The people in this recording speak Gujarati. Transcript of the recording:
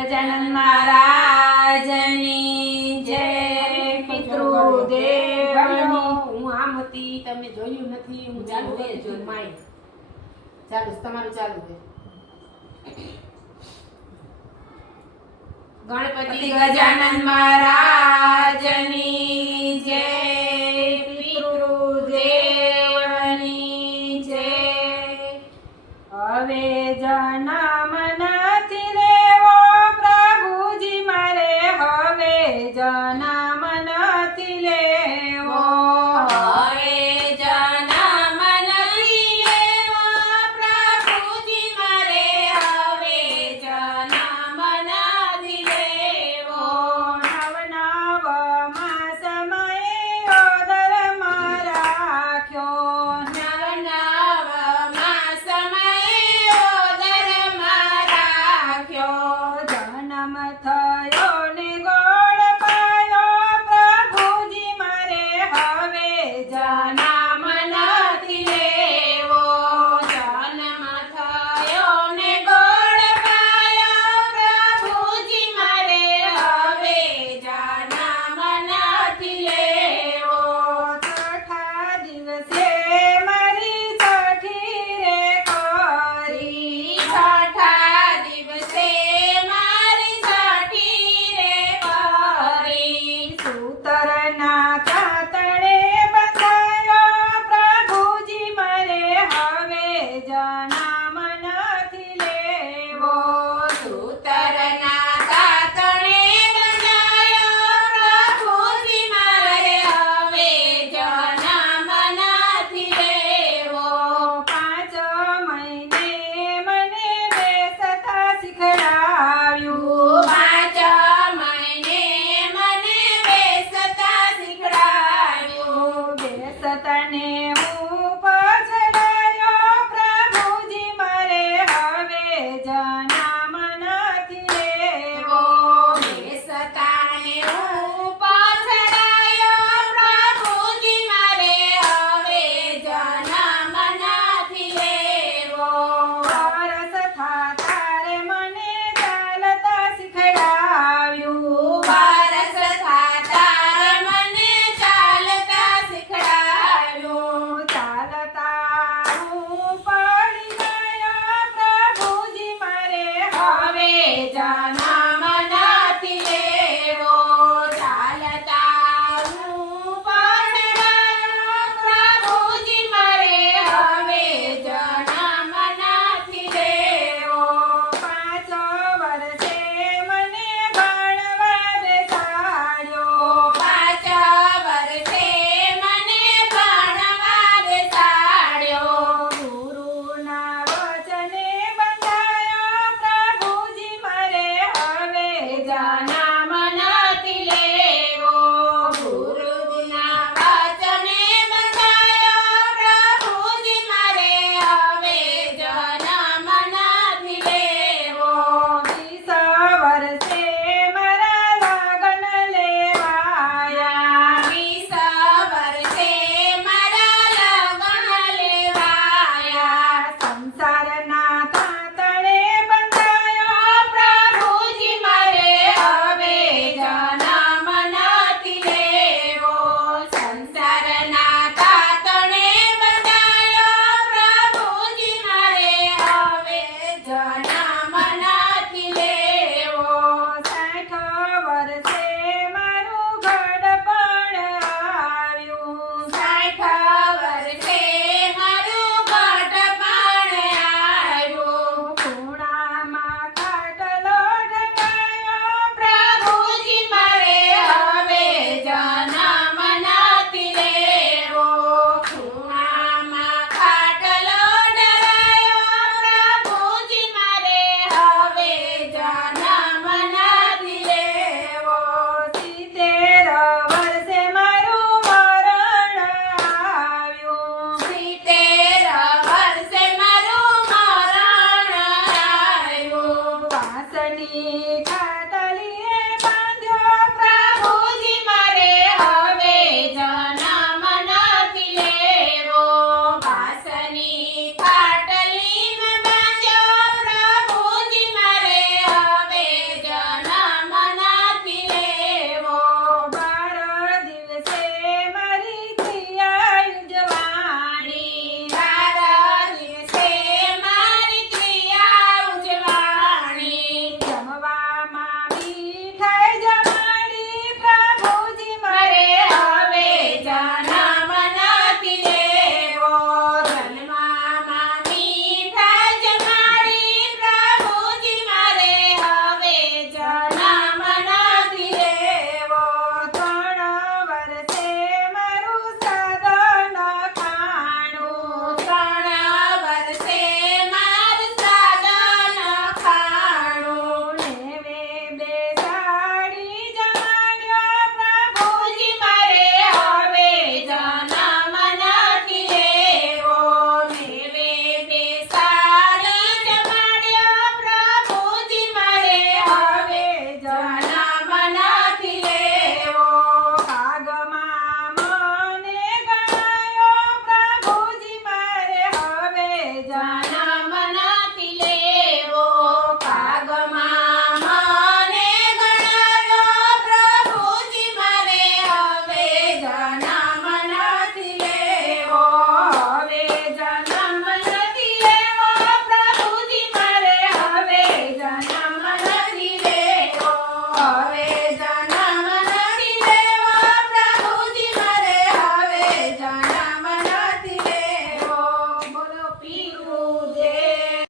ગજાનન મહારાજની જય પિતૃદેવની હું આમ હતી તમે જોયું નથી હું ચાલુ એ જોરમાઈ ચાલુ તમારું ચાલુ છે. ગણપતિ ગજાનન મહારાજની જય પિતૃદેવની જય. હવે જના জানে